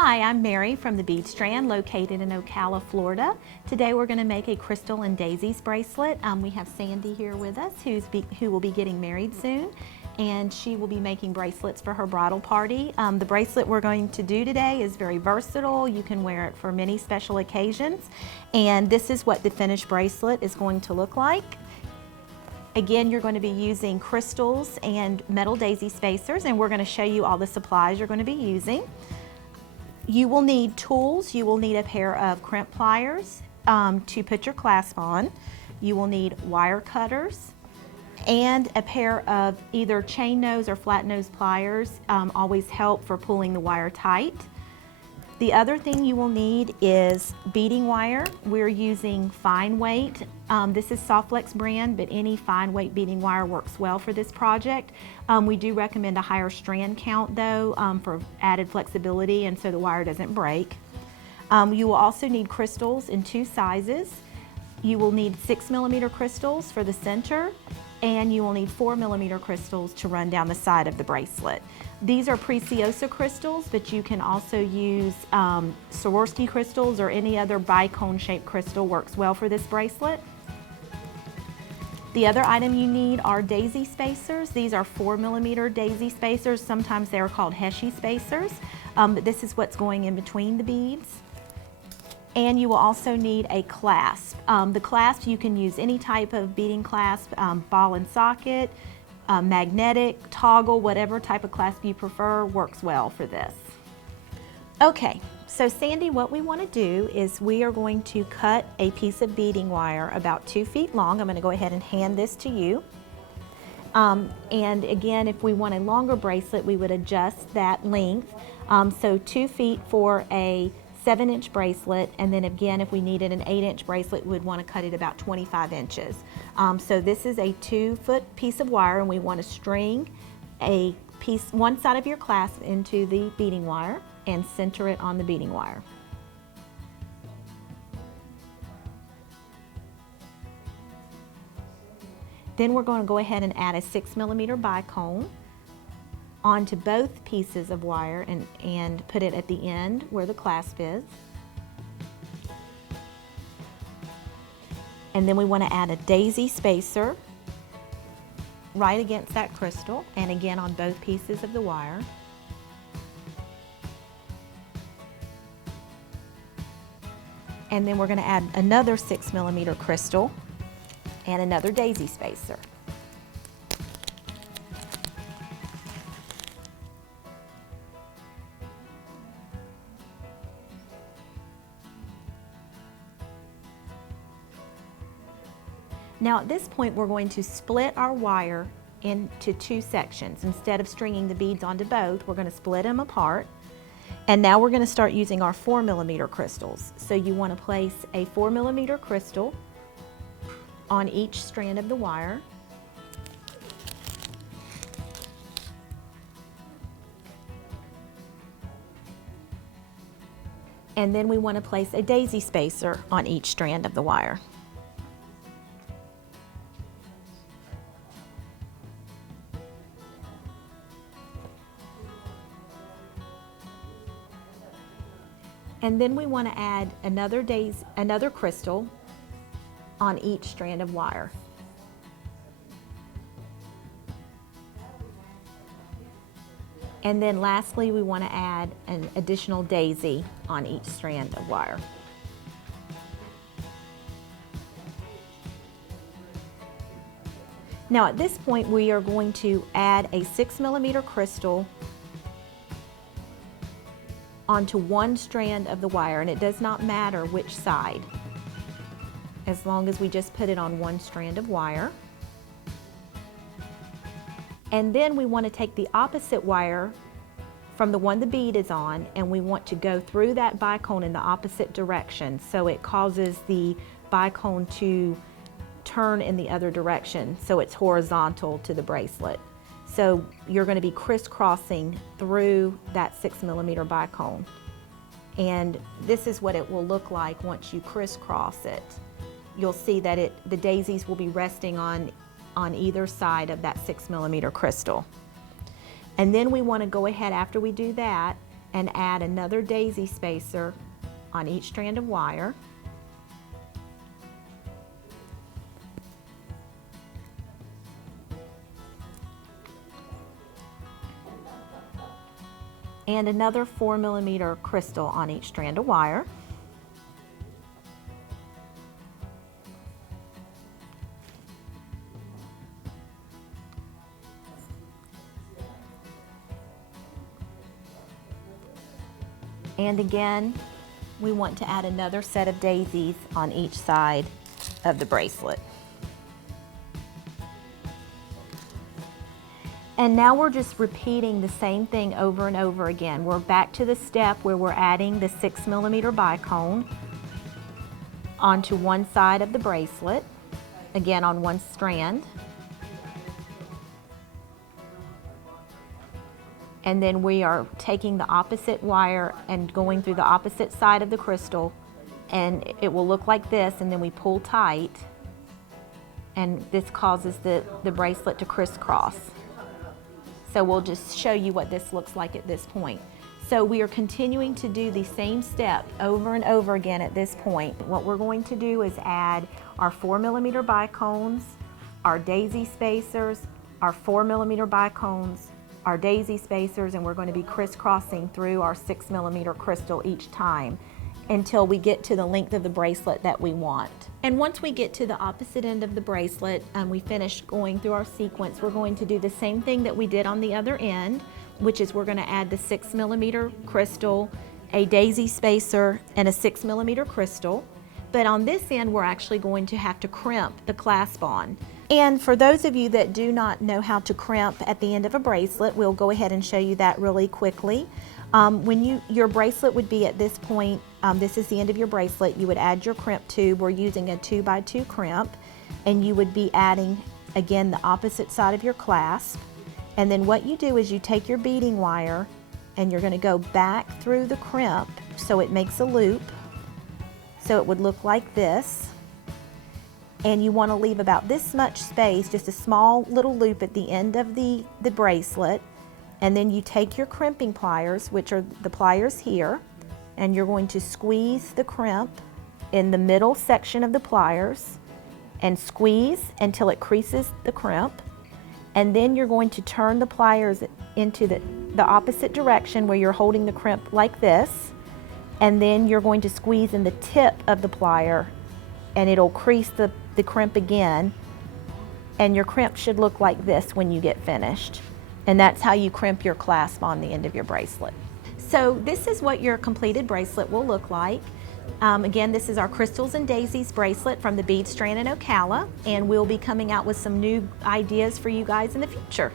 Hi, I'm Mary from the Bead Strand located in Ocala, Florida. Today we're going to make a crystal and daisies bracelet. We have Sandy here with us who will be getting married soon, and she will be making bracelets for her bridal party. The bracelet we're going to do today is very versatile. You can wear it for many special occasions, and this is what the finished bracelet is going to look like. Again, you're going to be using crystals and metal daisy spacers, and we're going to show you all the supplies you're going to be using. You will need tools. You will need a pair of crimp pliers to put your clasp on. You will need wire cutters and a pair of either chain nose or flat nose pliers. Always help for pulling the wire tight. The other thing you will need is beading wire. We're using fine weight. This is Softflex brand, but any fine weight beading wire works well for this project. We do recommend a higher strand count though for added flexibility and so the wire doesn't break. You will also need crystals in 2 sizes. You will need 6mm crystals for the center, and you will need 4mm crystals to run down the side of the bracelet. These are Preciosa crystals, but you can also use Swarovski crystals or any other bicone shaped crystal works well for this bracelet. The other item you need are daisy spacers. These are 4mm daisy spacers. Sometimes they are called Heshy spacers, but this is what's going in between the beads. And you will also need a clasp. The clasp, you can use any type of beading clasp, ball and socket, magnetic, toggle, whatever type of clasp you prefer works well for this. Okay, so Sandy, what we want to do is we are going to cut a piece of beading wire about 2 feet long. I'm going to go ahead and hand this to you. And again, if we want a longer bracelet, we would adjust that length. So 2 feet for a 7-inch bracelet, and then again, if we needed an 8-inch bracelet, we would want to cut it about 25 inches. So this is a 2-foot piece of wire, and we want to string one side of your clasp into the beading wire and center it on the beading wire. Then we're going to go ahead and add a 6mm bicone onto both pieces of wire and put it at the end where the clasp is. And then we want to add a daisy spacer right against that crystal, and again on both pieces of the wire. And then we're going to add another 6mm crystal and another daisy spacer. Now at this point we're going to split our wire into 2 sections. Instead of stringing the beads onto both, we're going to split them apart. And now we're going to start using our 4mm crystals. So you want to place a 4mm crystal on each strand of the wire. And then we want to place a daisy spacer on each strand of the wire. And then we want to add another crystal on each strand of wire. And then lastly, we want to add an additional daisy on each strand of wire. Now at this point, we are going to add a 6mm crystal onto one strand of the wire, and it does not matter which side, as long as we just put it on one strand of wire. And then we want to take the opposite wire from the one the bead is on, and we want to go through that bicone in the opposite direction, so it causes the bicone to turn in the other direction, so it's horizontal to the bracelet. So you're going to be crisscrossing through that 6mm bicone. And this is what it will look like once you crisscross it. You'll see that the daisies will be resting on either side of that 6mm crystal. And then we want to go ahead, after we do that, and add another daisy spacer on each strand of wire. And another 4mm crystal on each strand of wire. And again, we want to add another set of daisies on each side of the bracelet. And now we're just repeating the same thing over and over again. We're back to the step where we're adding the 6mm bicone onto one side of the bracelet, again on one strand. And then we are taking the opposite wire and going through the opposite side of the crystal, and it will look like this, and then we pull tight, and this causes the bracelet to crisscross. So we'll just show you what this looks like at this point. So we are continuing to do the same step over and over again at this point. What we're going to do is add our 4mm bicones, our daisy spacers, our 4mm bicones, our daisy spacers, and we're going to be crisscrossing through our 6mm crystal each time until we get to the length of the bracelet that we want. And once we get to the opposite end of the bracelet and we finish going through our sequence, we're going to do the same thing that we did on the other end, which is we're going to add the 6mm crystal, a daisy spacer, and a 6mm crystal. But on this end, we're actually going to have to crimp the clasp on. And for those of you that do not know how to crimp at the end of a bracelet, we'll go ahead and show you that really quickly. When your bracelet would be at this point, this is the end of your bracelet, you would add your crimp tube. We're using a 2x2 crimp, and you would be adding, again, the opposite side of your clasp. And then what you do is you take your beading wire and you're going to go back through the crimp so it makes a loop. So it would look like this. And you want to leave about this much space, just a small little loop at the end of the bracelet. And then you take your crimping pliers, which are the pliers here, and you're going to squeeze the crimp in the middle section of the pliers and squeeze until it creases the crimp. And then you're going to turn the pliers into the opposite direction where you're holding the crimp like this. And then you're going to squeeze in the tip of the plier and it'll crease the crimp again. And your crimp should look like this when you get finished. And that's how you crimp your clasp on the end of your bracelet. So this is what your completed bracelet will look like. Again, this is our Crystals and Daisies bracelet from the Bead strand in Ocala, and we'll be coming out with some new ideas for you guys in the future.